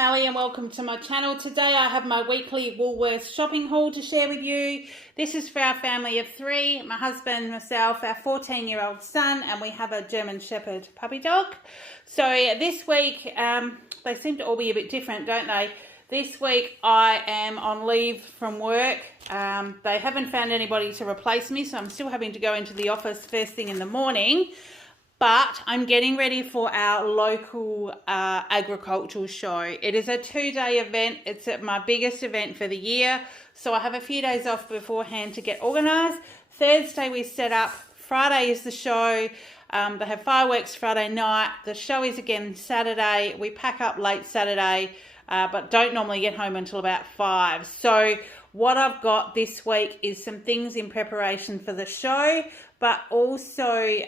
Ali and welcome to my channel. Today I have my weekly Woolworths shopping haul to share with you. This is for our family of 3, my husband, myself, our 14-year-old son, and we have a German Shepherd puppy dog. So this week, they seem to all be a bit different, don't they? This week I am on leave from work. They haven't found anybody to replace me, so I'm still having to go into the office first thing in the morning. But I'm getting ready for our local agricultural show. It is a 2-day event. It's my biggest event for the year. So I have a few days off beforehand to get organised. Thursday we set up. Friday is the show. They have fireworks Friday night. The show is again Saturday. We pack up late Saturday, but don't normally get home until about 5. So what I've got this week is some things in preparation for the show, but also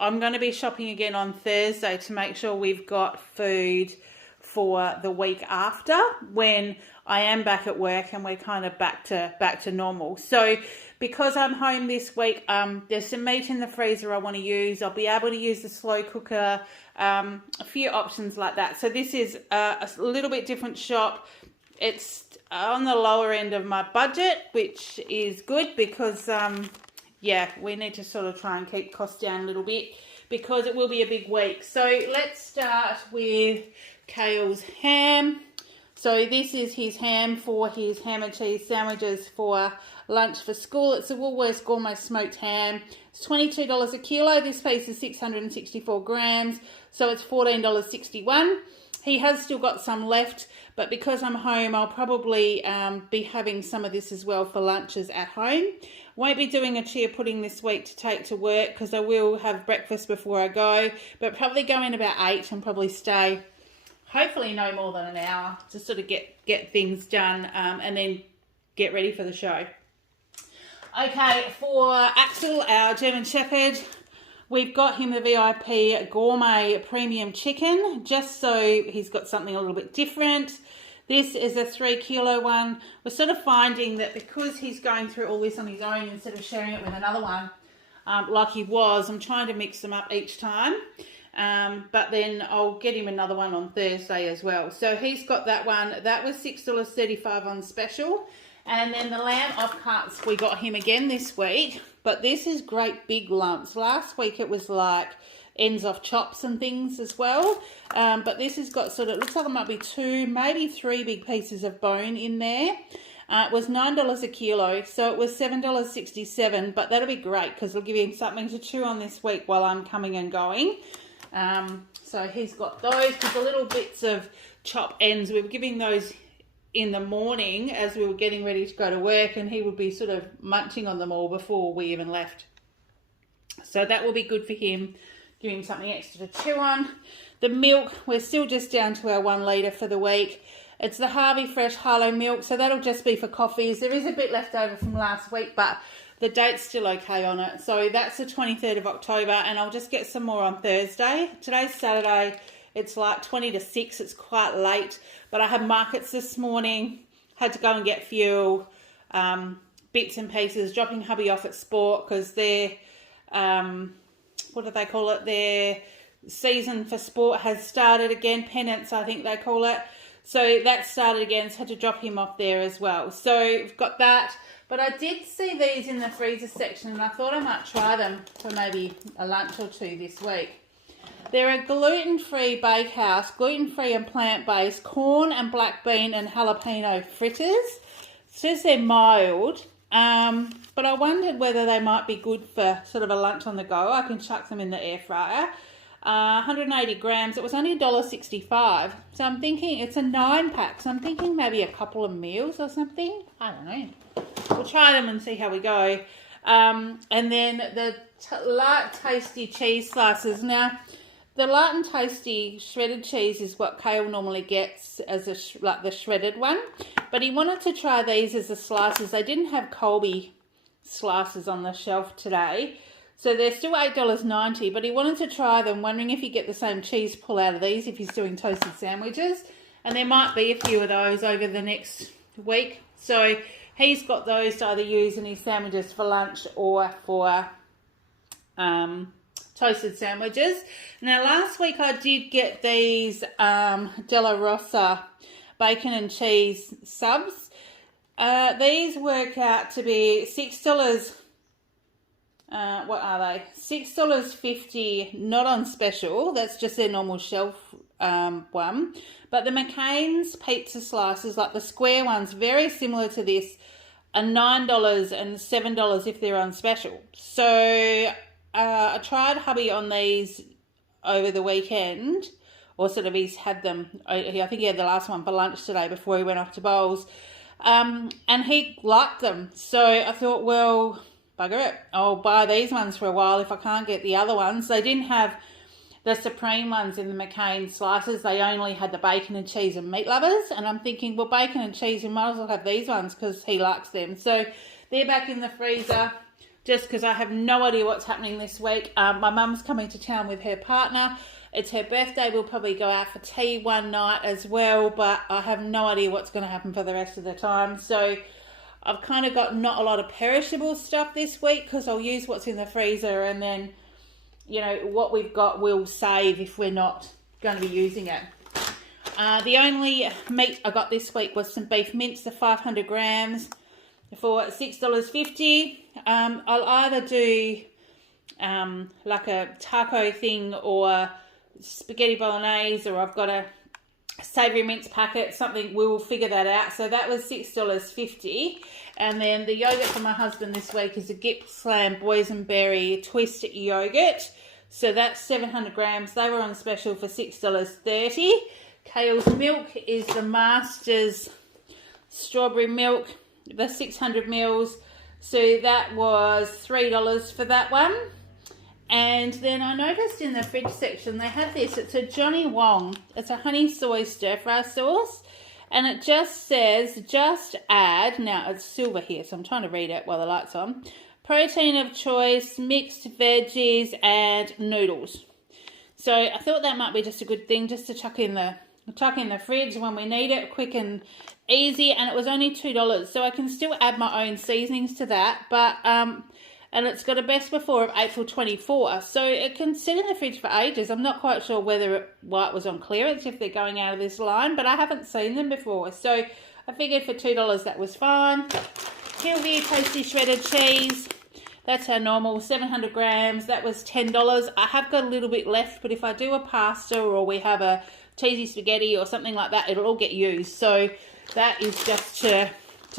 I'm going to be shopping again on Thursday to make sure we've got food for the week after when I am back at work and we're kind of back to normal. So because I'm home this week, there's some meat in the freezer I want to use. I'll be able to use the slow cooker, a few options like that. So this is a little bit different shop. It's on the lower end of my budget, which is good because yeah, we need to sort of try and keep costs down a little bit because it will be a big week. So let's start with Kale's ham. So this is his ham for his ham and cheese sandwiches for lunch for school. It's a Woolworths Gourmet Smoked Ham. It's $22 a kilo. This piece is 664 grams, so it's $14.61. He has still got some left, but because I'm home, I'll probably be having some of this as well for lunches at home. Won't be doing a chia pudding this week to take to work because I will have breakfast before I go, but probably go in about 8 and probably stay hopefully no more than an hour to sort of get things done and then get ready for the show. Okay, for Axel, our German Shepherd, we've got him the VIP Gourmet Premium Chicken, just so he's got something a little bit different. This is a 3 kilo one. We're sort of finding that because he's going through all this on his own instead of sharing it with another one, like he was, I'm trying to mix them up each time. But then I'll get him another one on Thursday as well. So he's got that one. That was $6.35 on special. And then the lamb offcuts, we got him again this week. But this is great big lumps. Last week it was like ends off chops and things as well. But this has got sort of, looks like it might be 2, maybe 3 big pieces of bone in there. It was $9 a kilo, so it was $7.67. But that'll be great because it'll give him something to chew on this week while I'm coming and going. So he's got those with the little bits of chop ends. We were giving those in the morning as we were getting ready to go to work, and he would be sort of munching on them all before we even left. So that will be good for him, give him something extra to chew on. The milk, we're still just down to our 1 litre for the week. It's the Harvey Fresh Harlow milk, so that'll just be for coffees. There is a bit left over from last week, but the date's still okay on it. So that's the 23rd of October, and I'll just get some more on Thursday. Today's Saturday. It's like 20 to 6. It's quite late, but I had markets this morning. Had to go and get fuel, bits and pieces, dropping hubby off at sport because they're, what do they call it? Their season for sport has started again. Pennants, I think they call it. So that started again, so I had to drop him off there as well. So we've got that. But I did see these in the freezer section and I thought I might try them for maybe a lunch or 2 this week. They're a gluten-free bakehouse, gluten-free and plant-based corn and black bean and jalapeno fritters. It says they're mild, but I wondered whether they might be good for sort of a lunch on the go. I can chuck them in the air fryer. 180 grams. It was only $1.65. So I'm thinking it's a 9-pack. So I'm thinking maybe a couple of meals or something. I don't know. We'll try them and see how we go. And then the light tasty cheese slices. Now, the light and tasty shredded cheese is what Kale normally gets as like the shredded one. But he wanted to try these as the slices. They didn't have Colby slices on the shelf today. So they're still $8.90, but he wanted to try them, wondering if he'd get the same cheese pull out of these if he's doing toasted sandwiches. And there might be a few of those over the next week. So he's got those to either use in his sandwiches for lunch or for toasted sandwiches. Now last week I did get these Della Rosa bacon and cheese subs. These work out to be $6. What are they? $6.50, not on special. That's just their normal shelf one. But the McCain's pizza slices, like the square ones, very similar to this, are $9 and $7 if they're on special. So I tried hubby on these over the weekend, or sort of he's had them. I think he had the last one for lunch today before he went off to bowls. And he liked them. So I thought, well, bugger it, I'll buy these ones for a while if I can't get the other ones. They didn't have the supreme ones in the McCain slices. They only had the bacon and cheese and meat lovers. And I'm thinking, well, bacon and cheese, we might as well have these ones because he likes them. So they're back in the freezer just because I have no idea what's happening this week. My mum's coming to town with her partner. It's her birthday. We'll probably go out for tea one night as well, but I have no idea what's going to happen for the rest of the time. So I've kind of got not a lot of perishable stuff this week because I'll use what's in the freezer, and then, you know, what we've got we'll save if we're not going to be using it. The only meat I got this week was some beef mince, the 500 grams for $6.50. I'll either do like a taco thing or spaghetti bolognese, or I've got a savoury mince packet, something. We will figure that out. So that was $6.50. And then the yogurt for my husband this week is a Gippsland boysenberry twist yogurt. So that's 700 grams. They were on special for $6.30. Kale's milk is the Masters strawberry milk, the 600 mils. So that was $3 for that one. And then I noticed in the fridge section they have this. It's a Johnny Wong. It's a honey soy stir fry sauce. And it just says, just add, now it's silver here, so I'm trying to read it while the light's on. Protein of choice, mixed veggies, and noodles. So I thought that might be just a good thing just to chuck in the fridge when we need it, quick and easy. And it was only $2. So I can still add my own seasonings to that. But and it's got a best before of April 24. So it can sit in the fridge for ages. I'm not quite sure why it was on clearance, if they're going out of this line, but I haven't seen them before. So I figured for $2 that was fine. Hillview Tasty Shredded Cheese. That's our normal 700 grams. That was $10. I have got a little bit left, but if I do a pasta or we have a cheesy spaghetti or something like that, it'll all get used. So that is just to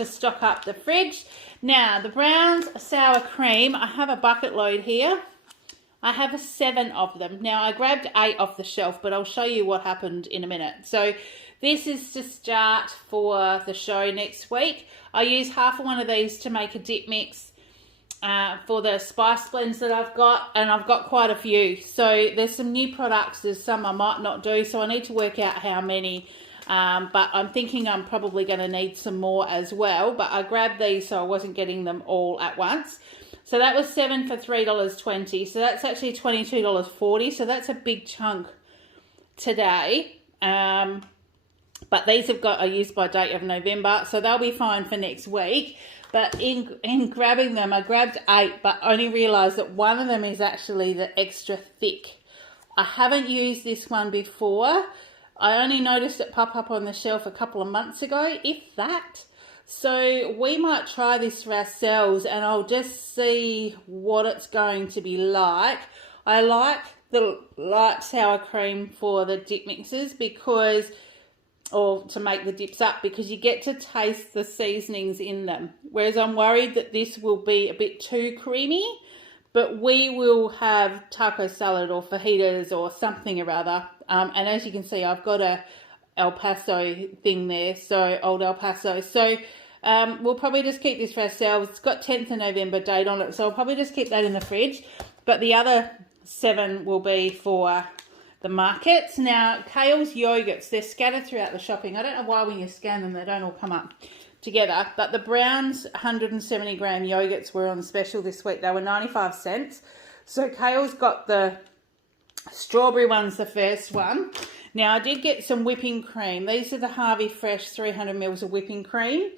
stock up the fridge. Now, the Brown's sour cream, I have a bucket load here. I have 7 of them. Now, I grabbed 8 off the shelf, but I'll show you what happened in a minute. So, this is to start for the show next week. I use half of one of these to make a dip mix for the spice blends that I've got, and I've got quite a few. So, there's some new products, there's some I might not do, so I need to work out how many. But I'm thinking I'm probably going to need some more as well. But I grabbed these so I wasn't getting them all at once. So that was 7 for $3.20. So that's actually $22.40. So that's a big chunk today. But these have got a use by date of November. So they'll be fine for next week. But in grabbing them, I grabbed 8. But only realised that one of them is actually the extra thick. I haven't used this one before. I only noticed it pop up on the shelf a couple of months ago, if that. So we might try this for ourselves and I'll just see what it's going to be like. I like the light sour cream for the dip mixes or to make the dips up, because you get to taste the seasonings in them. Whereas I'm worried that this will be a bit too creamy. But we will have taco salad or fajitas or something or other. And as you can see, I've got a El Paso thing there. So, old El Paso. So, we'll probably just keep this for ourselves. It's got 10th of November date on it. So, I'll probably just keep that in the fridge. But the other 7 will be for the markets. Now, Kale's yogurts, they're scattered throughout the shopping. I don't know why when you scan them, they don't all come up together, but the Brown's 170 gram yogurts were on special this week. They were 95 cents. So Kale's got the strawberry ones, the first one. Now I did get some whipping cream. These are the Harvey Fresh 300 mils of whipping cream.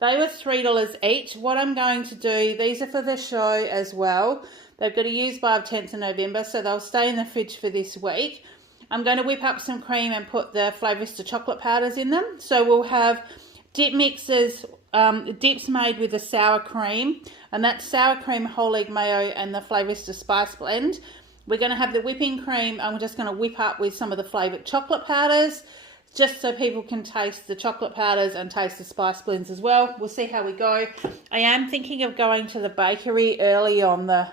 They were $3 each. What I'm going to do, these are for the show as well. They've got a use by of 10th of November, so they'll stay in the fridge for this week. I'm going to whip up some cream and put the Flavorista chocolate powders in them. So we'll have dip mixes, dips made with the sour cream, and that's sour cream, whole egg mayo, and the Flavorista spice blend. We're going to have the whipping cream, and we're just going to whip up with some of the flavoured chocolate powders, just so people can taste the chocolate powders and taste the spice blends as well. We'll see how we go. I am thinking of going to the bakery early on the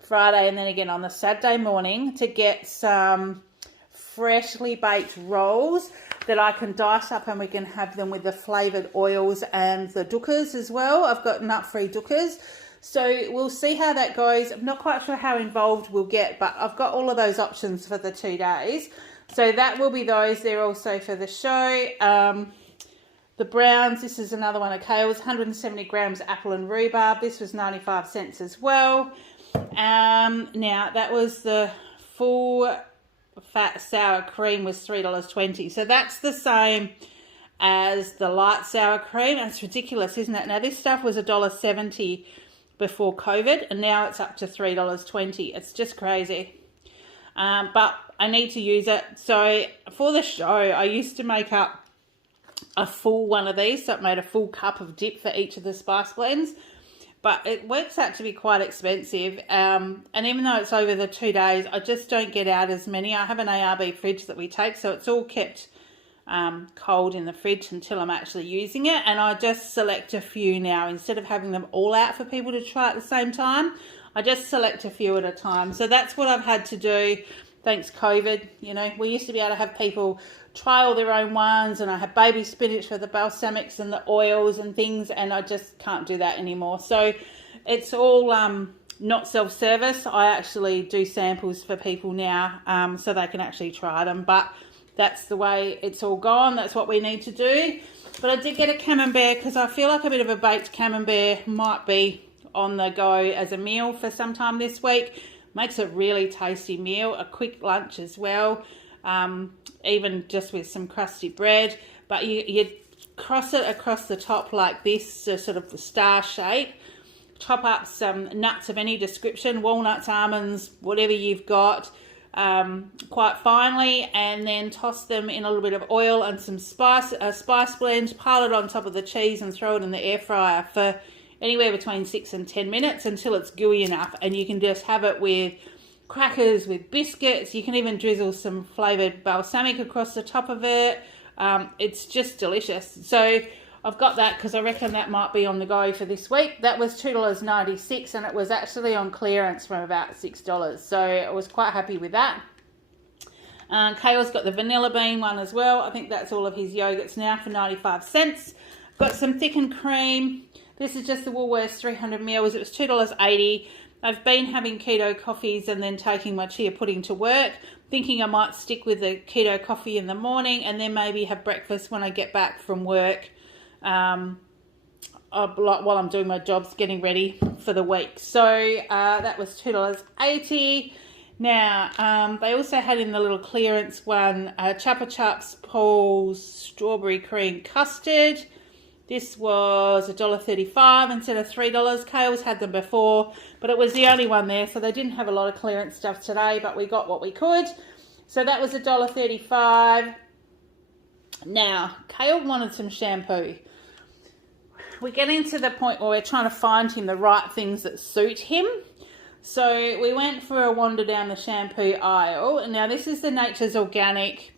Friday and then again on the Saturday morning to get some freshly baked rolls that I can dice up, and we can have them with the flavoured oils and the dookas as well. I've got nut-free dookas. So we'll see how that goes. I'm not quite sure how involved we'll get, but I've got all of those options for the 2 days. So that will be those. They're also for the show. The browns, this is another one of Kale's, 170 grams apple and rhubarb. This was 95 cents as well. Now that was the full fat sour cream was $3.20. So that's the same as the light sour cream. That's ridiculous, isn't it? Now this stuff was $1.70 before COVID, and now it's up to $3.20. It's just crazy. But I need to use it. So for the show, I used to make up a full one of these. So it made a full cup of dip for each of the spice blends. But it works out to be quite expensive. And even though it's over the 2 days, I just don't get out as many. I have an ARB fridge that we take, so it's all kept cold in the fridge until I'm actually using it. And I just select a few now. Instead of having them all out for people to try at the same time, I just select a few at a time. So that's what I've had to do. Thanks COVID, you know, we used to be able to have people try all their own ones, and I have baby spinach for the balsamics and the oils and things, and I just can't do that anymore. So it's all not self-service. I actually do samples for people now, so they can actually try them, but that's the way it's all gone. That's what we need to do. But I did get a camembert because I feel like a bit of a baked camembert might be on the go as a meal for some time this week. Makes a really tasty meal, a quick lunch as well, even just with some crusty bread. But you cross it across the top like this, so sort of the star shape. Chop up some nuts of any description, walnuts, almonds, whatever you've got, quite finely, and then toss them in a little bit of oil and some spice blend, pile it on top of the cheese and throw it in the air fryer for anywhere between 6 and 10 minutes until it's gooey enough, and you can just have it with crackers, with biscuits. You can even drizzle some flavoured balsamic across the top of it. It's just delicious. So I've got that because I reckon that might be on the go for this week. That was $2.96, and it was actually on clearance from about $6. So I was quite happy with that. Kale's got the vanilla bean one as well. I think that's all of his yogurts now for 95 cents. Got some thickened cream. This is just the Woolworths 300 mils. It was $2.80. I've been having keto coffees and then taking my chia pudding to work, thinking I might stick with the keto coffee in the morning and then maybe have breakfast when I get back from work while I'm doing my jobs, getting ready for the week. So that was $2.80. Now, they also had in the little clearance one, Chupa Chups Paul's Strawberry Cream Custard. This was $1.35 instead of $3. Kale's had them before, but it was the only one there, so they didn't have a lot of clearance stuff today, but we got what we could. So that was $1.35. Now, Kale wanted some shampoo. We're getting to the point where we're trying to find him the right things that suit him. So we went for a wander down the shampoo aisle. Now, this is the Nature's Organic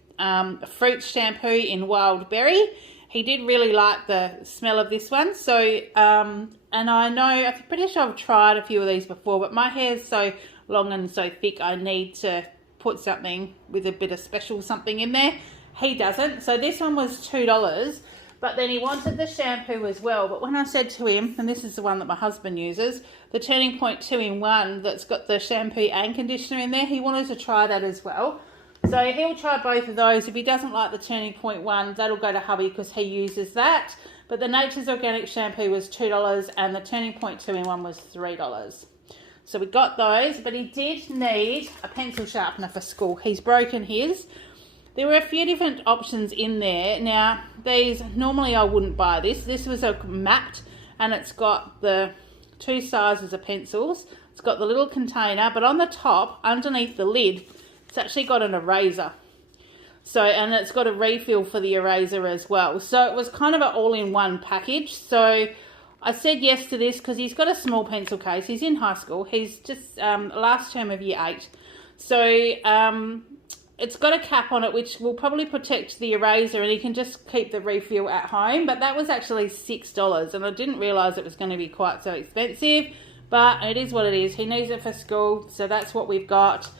fruit shampoo in wild berry. He did really like the smell of this one. So, and I know, I'm pretty sure I've tried a few of these before, but my hair's so long and so thick, I need to put something with a bit of special something in there. He doesn't. So this one was $2, but then he wanted the shampoo as well. But when I said to him, and this is the one that my husband uses, the Turning Point 2-in-1 that's got the shampoo and conditioner in there, he wanted to try that as well. So he'll try both of those. If he doesn't like the Turning Point one, that'll go to hubby because he uses that. But the Nature's Organic shampoo was $2 and the Turning Point 2-in-1 was $3. So we got those, but he did need a pencil sharpener for school. He's broken his. There were a few different options in there. Now, these, normally I wouldn't buy this. This was a matte, and it's got the two sizes of pencils. It's got the little container, but on the top, underneath the lid, it's actually got an eraser. So, and it's got a refill for the eraser as well. So it was kind of an all-in-one package. So I said yes to this because he's got a small pencil case. He's in high school. He's just last term of year 8. So it's got a cap on it, which will probably protect the eraser, and he can just keep the refill at home. But that was actually $6, and I didn't realise it was going to be quite so expensive. But it is what it is. He needs it for school, so that's what we've got.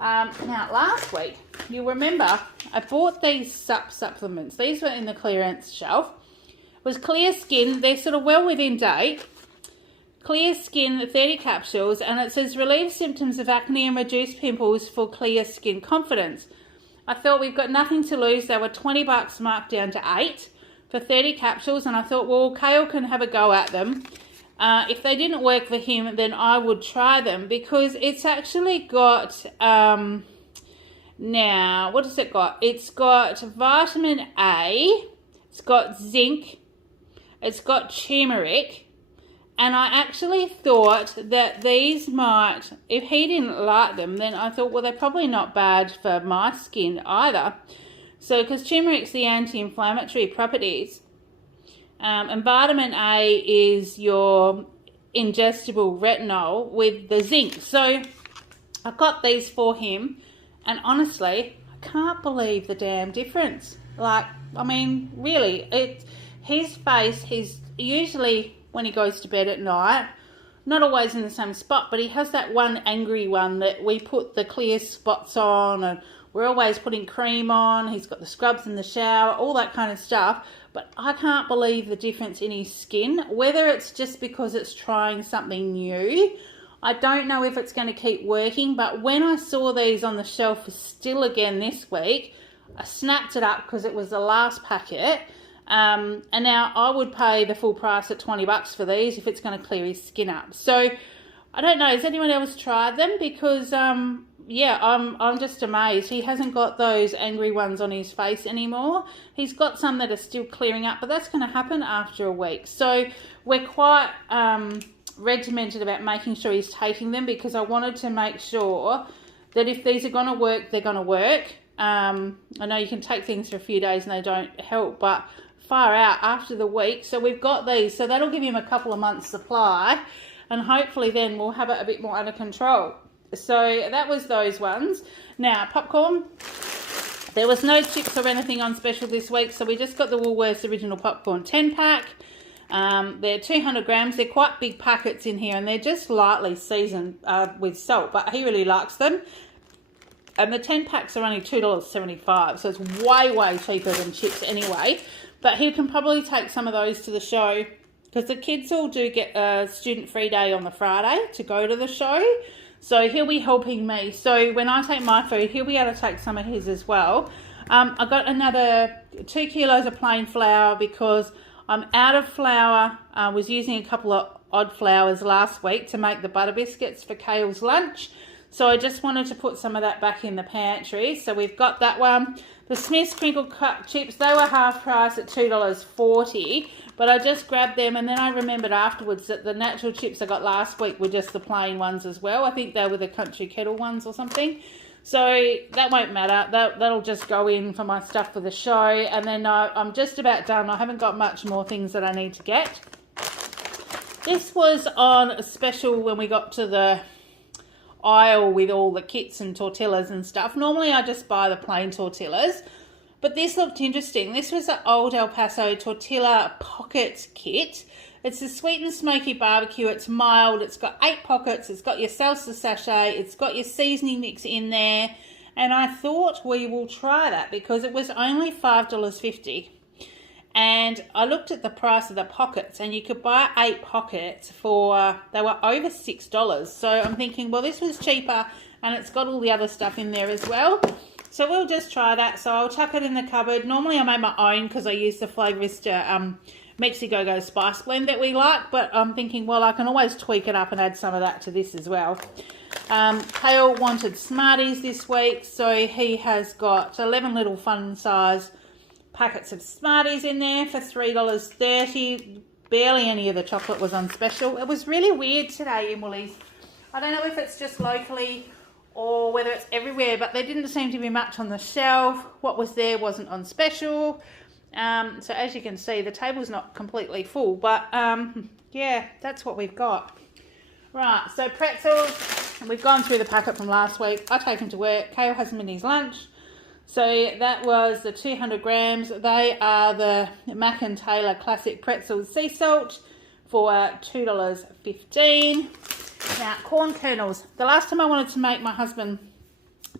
Now, last week, you'll remember, I bought these supplements. These were in the clearance shelf. It was Clear Skin. They're sort of well within date. Clear Skin, 30 capsules, and it says relieve symptoms of acne and reduce pimples for clear skin confidence. I thought we've got nothing to lose. They were $20 marked down to 8 for 30 capsules, and I thought, well, Kale can have a go at them. If they didn't work for him, then I would try them, because it's actually got, now, what has it got? It's got vitamin A, it's got zinc, it's got turmeric, and I actually thought that these might, if he didn't like them, then I thought, well, they're probably not bad for my skin either. So, because turmeric's the anti-inflammatory properties. And vitamin A is your ingestible retinol with the zinc. So I got these for him, and honestly, I can't believe the damn difference. Like, I mean, really, his face, he's usually, when he goes to bed at night, not always in the same spot, but he has that one angry one that we put the clear spots on, and we're always putting cream on. He's got the scrubs in the shower, all that kind of stuff. But I can't believe the difference in his skin, whether it's just because it's trying something new. I don't know if it's going to keep working, but when I saw these on the shelf for still again this week, I snapped it up because it was the last packet. And now I would pay the full price at $20 for these if it's going to clear his skin up. So I don't know, has anyone else tried them? Because yeah, I'm just amazed. He hasn't got those angry ones on his face anymore. He's got some that are still clearing up, but that's going to happen after a week. So we're quite regimented about making sure he's taking them, because I wanted to make sure that if these are going to work, they're going to work. I know you can take things for a few days and they don't help, but far out after the week. So we've got these, so that'll give him a couple of months supply, and hopefully then we'll have it a bit more under control. So that was those ones. Now, popcorn. There was no chips or anything on special this week, so we just got the Woolworths Original Popcorn 10-pack. They're 200 grams. They're quite big packets in here, and they're just lightly seasoned with salt, but he really likes them. And the 10 packs are only $2.75, so it's way, way cheaper than chips anyway. But he can probably take some of those to the show, because the kids all do get a student-free day on the Friday to go to the show. So he'll be helping me. So when I take my food, he'll be able to take some of his as well. I got another 2 kilos of plain flour because I'm out of flour. I was using a couple of odd flours last week to make the butter biscuits for Kale's lunch. So I just wanted to put some of that back in the pantry. So we've got that one. The Smith's crinkle cut chips, they were half price at $2.40. But I just grabbed them, and then I remembered afterwards that the natural chips I got last week were just the plain ones as well. I think they were the country kettle ones or something. So that won't matter. That'll just go in for my stuff for the show. And then I'm just about done. I haven't got much more things that I need to get. This was on a special when we got to the aisle with all the kits and tortillas and stuff. Normally I just buy the plain tortillas. But this looked interesting. This was the Old El Paso Tortilla Pocket Kit. It's a sweet and smoky barbecue. It's mild. It's got 8 pockets. It's got your salsa sachet. It's got your seasoning mix in there. And I thought we will try that because it was only $5.50. And I looked at the price of the pockets, and you could buy 8 pockets for, they were over $6. So I'm thinking, well, this was cheaper, and it's got all the other stuff in there as well. So we'll just try that. So I'll chuck it in the cupboard. Normally I make my own because I use the Flavorista Mexico Spice Blend that we like. But I'm thinking, well, I can always tweak it up and add some of that to this as well. Kale wanted Smarties this week. So he has got 11 little fun size packets of Smarties in there for $3.30. Barely any of the chocolate was on special. It was really weird today in Woolies. I don't know if it's just locally or whether it's everywhere, but there didn't seem to be much on the shelf. What was there wasn't on special. So as you can see, the table's not completely full, but yeah, that's what we've got. Right, so pretzels, we've gone through the packet from last week. I take them to work. Kale has them in his lunch. So that was the 200 grams. They are the Mac and Taylor Classic Pretzels Sea Salt for $2.15. Now, corn kernels. The last time I wanted to make my husband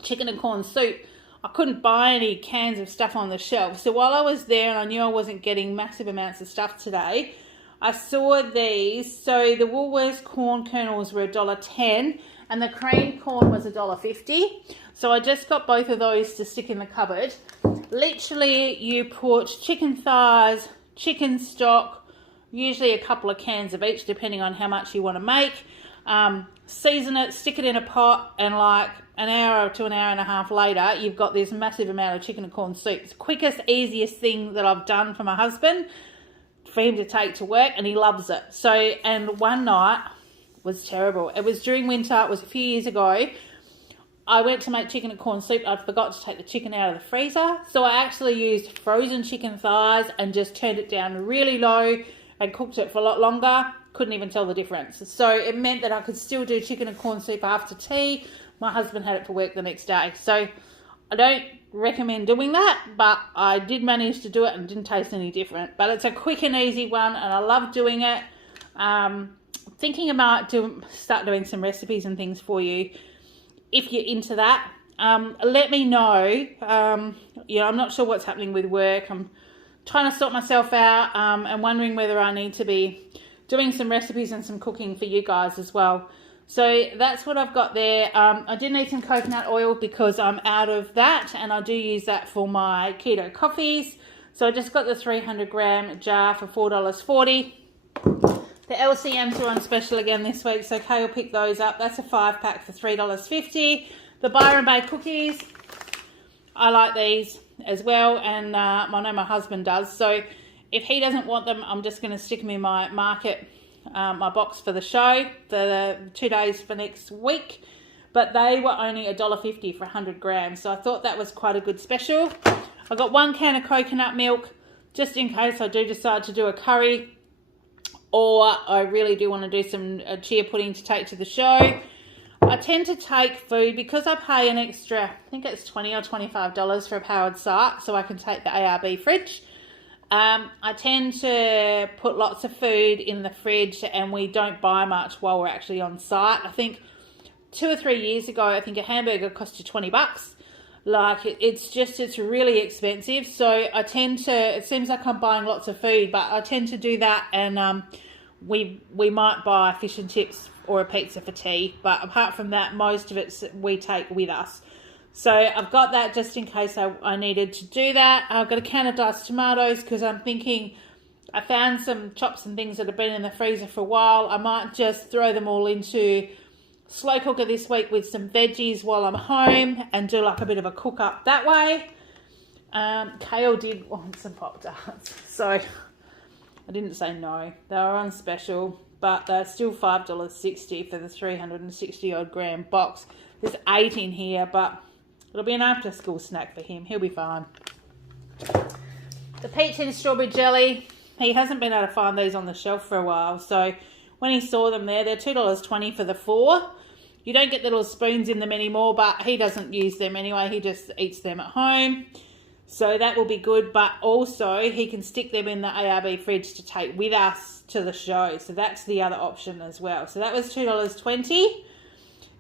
chicken and corn soup, I couldn't buy any cans of stuff on the shelf. So while I was there and I knew I wasn't getting massive amounts of stuff today, I saw these. So the Woolworths corn kernels were $1.10 and the cream corn was $1.50. So I just got both of those to stick in the cupboard. Literally, you put chicken thighs, chicken stock, usually a couple of cans of each, depending on how much you want to make. Season it, stick it in a pot, and like an hour to an hour and a half later, you've got this massive amount of chicken and corn soup. It's the quickest, easiest thing that I've done for my husband, for him to take to work, and he loves it. So, and one night was terrible. It was during winter, it was a few years ago. I went to make chicken and corn soup. I forgot to take the chicken out of the freezer. So I actually used frozen chicken thighs and just turned it down really low and cooked it for a lot longer. Couldn't even tell the difference. So it meant that I could still do chicken and corn soup after tea. My husband had it for work the next day. So I don't recommend doing that, but I did manage to do it and didn't taste any different. But it's a quick and easy one, and I love doing it. Thinking about start doing some recipes and things for you. If you're into that, let me know. I'm not sure what's happening with work. I'm trying to sort myself out and wondering whether I need to be doing some recipes and some cooking for you guys as well. So that's what I've got there. I did need some coconut oil because I'm out of that, and I do use that for my keto coffees. So I just got the 300 gram jar for $4.40. The LCMs are on special again this week, so Kay will pick those up. That's a 5-pack for $3.50. The Byron Bay cookies, I like these as well, and I know my husband does. So if he doesn't want them, I'm just going to stick them in my market, my box for the show, for the 2 days for next week. But they were only $1.50 for 100 grams, so I thought that was quite a good special. I got 1 can of coconut milk, just in case I do decide to do a curry, or I really do want to do some chia pudding to take to the show. I tend to take food because I pay an extra, I think it's $20 or $25 for a powered site, so I can take the ARB fridge. I tend to put lots of food in the fridge, and we don't buy much while we're actually on site. I think 2 or 3 years ago, I think a hamburger cost you $20. Like, it's really expensive. So I tend to, it seems like I'm buying lots of food, but I tend to do that, and we might buy fish and chips or a pizza for tea. But apart from that, most of it we take with us. So I've got that just in case I needed to do that. I've got a can of diced tomatoes because I'm thinking I found some chops and things that have been in the freezer for a while. I might just throw them all into slow cooker this week with some veggies while I'm home and do like a bit of a cook up that way. Kale did want some Pop-Tarts, so I didn't say no. They were on special, but they're still $5.60 for the 360 odd gram box. There's 8 in here, but it'll be an after school snack for him. He'll be fine. The Peachiee and strawberry jelly, he hasn't been able to find these on the shelf for a while, so when he saw them there, they're $2.20 for the 4. You don't get the little spoons in them anymore, but he doesn't use them anyway. He just eats them at home. So that will be good, but also he can stick them in the ARB fridge to take with us to the show. So that's the other option as well. So that was $2.20.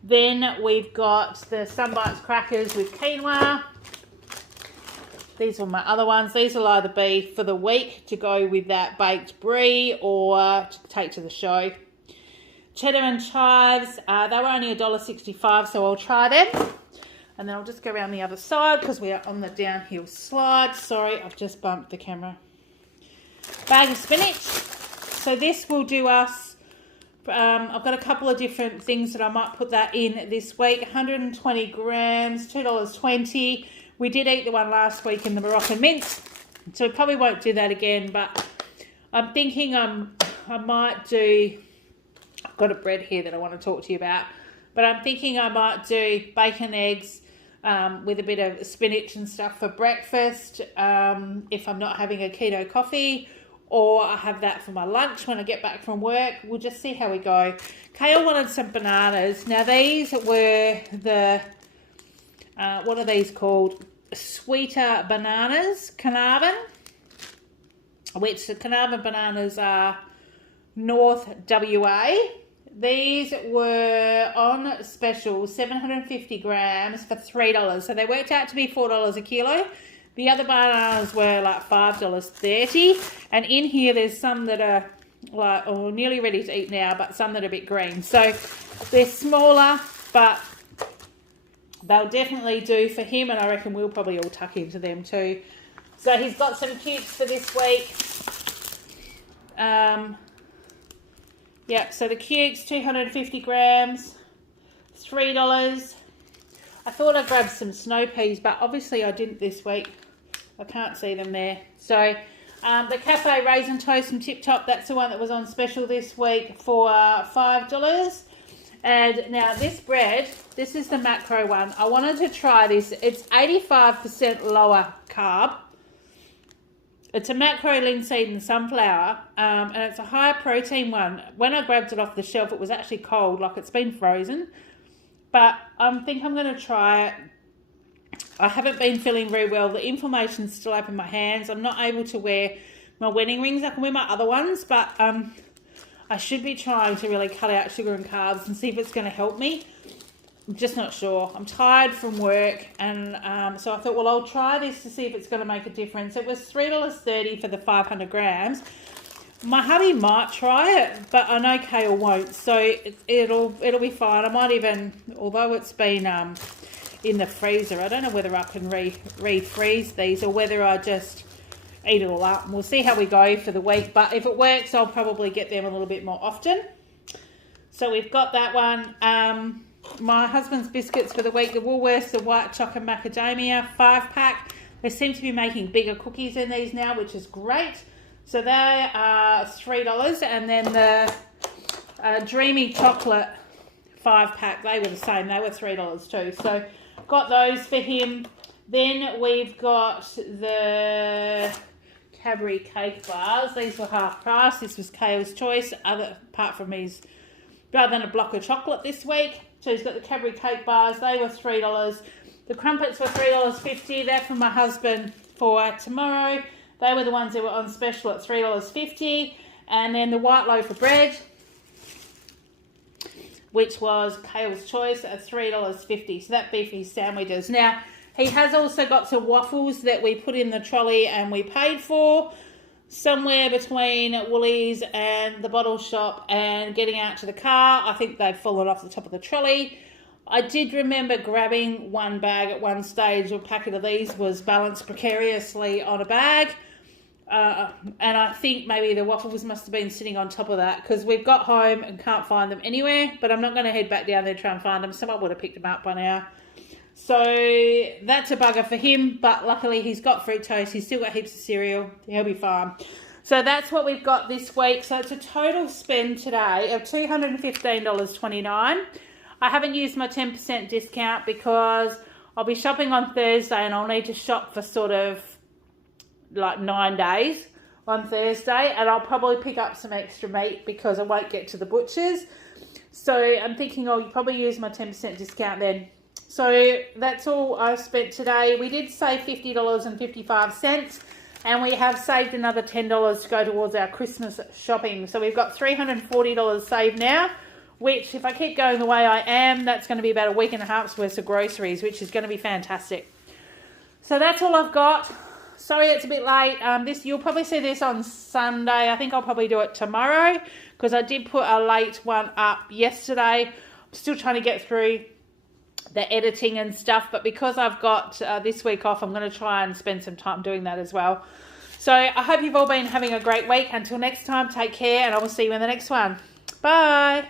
Then we've got the Sunbites crackers with quinoa. These were my other ones. These will either be for the week to go with that baked brie or to take to the show. Cheddar and chives, they were only $1.65, so I'll try them. And then I'll just go around the other side because we are on the downhill slide. Sorry, I've just bumped the camera. Bag of spinach. So this will do us, I've got a couple of different things that I might put that in this week. 120 grams, $2.20. We did eat the one last week in the Moroccan mint, so we probably won't do that again, but I'm thinking I might do, I've got a bread here that I want to talk to you about. But I'm thinking I might do bacon, eggs, with a bit of spinach and stuff for breakfast if I'm not having a keto coffee, or I have that for my lunch when I get back from work. We'll just see how we go. Kale wanted some bananas. Now these were the, what are these called? Sweeter bananas, Carnarvon, which the Carnarvon bananas are North WA. These were on special, 750 grams for $3. So they worked out to be $4 a kilo. The other bananas were like $5.30. And in here there's some that are like nearly ready to eat now, but some that are a bit green. So they're smaller, but they'll definitely do for him, and I reckon we'll probably all tuck into them too. So he's got some cukes for this week. Yep, so the cukes, 250 grams, $3. I thought I grabbed some snow peas, but obviously I didn't this week. I can't see them there. So the Cafe Raisin Toast from Tip Top, that's the one that was on special this week for $5. And now this bread, this is the macro one. I wanted to try this. It's 85% lower carb. It's a macro linseed and sunflower, and it's a higher protein one. When I grabbed it off the shelf, it was actually cold, like it's been frozen. But I think I'm going to try it. I haven't been feeling very well. The inflammation's still up in my hands. I'm not able to wear my wedding rings. I can wear my other ones, but I should be trying to really cut out sugar and carbs and see if it's going to help me. I'm just not sure. I'm tired from work, and so I thought, well, I'll try this to see if it's going to make a difference. It was $3.30 for the 500 grams. My hubby might try it, but I know Kale won't, so it'll be fine. I might even, although it's been in the freezer, I don't know whether I can refreeze these or whether I just eat it all up. And we'll see how we go for the week, but if it works, I'll probably get them a little bit more often. So we've got that one. My husband's biscuits for the week, the Woolworths, the white chocolate macadamia 5-pack. They seem to be making bigger cookies in these now, which is great. So they are $3. And then the Dreamy chocolate 5-pack, they were the same. They were $3 too. So got those for him. Then we've got the Cadbury cake bars. These were half price. This was Kale's choice, apart from his rather than a block of chocolate this week. So he's got the Cadbury cake bars. They were $3. The crumpets were $3.50. They're from my husband for tomorrow. They were the ones that were on special at $3.50. And then the white loaf of bread, which was Kale's choice, at $3.50. So that'd be for his sandwiches. Now, he has also got some waffles that we put in the trolley and we paid for, somewhere between Woolies and the bottle shop and getting out to the car. I think they've fallen off the top of the trolley. I did remember grabbing one bag at one stage. A packet of these was balanced precariously on a bag. And I think maybe the waffles must have been sitting on top of that, because we've got home and can't find them anywhere. But I'm not going to head back down there to try and find them. Someone would have picked them up by now. So that's a bugger for him, but luckily he's got fruit toast. He's still got heaps of cereal. He'll be fine. So that's what we've got this week. So it's a total spend today of $215.29. I haven't used my 10% discount because I'll be shopping on Thursday and I'll need to shop for sort of like 9 days on Thursday, and I'll probably pick up some extra meat because I won't get to the butcher's. So I'm thinking I'll probably use my 10% discount then. So that's all I spent today. We did save $50.55, and we have saved another $10 to go towards our Christmas shopping. So we've got $340 saved now, which if I keep going the way I am, that's going to be about a week and a half's worth of groceries, which is going to be fantastic. So that's all I've got. Sorry it's a bit late. You'll probably see this on Sunday. I think I'll probably do it tomorrow because I did put a late one up yesterday. I'm still trying to get through the editing and stuff, but because I've got this week off, I'm going to try and spend some time doing that as well. So I hope you've all been having a great week. Until next time, take care, and I will see you in the next one. Bye.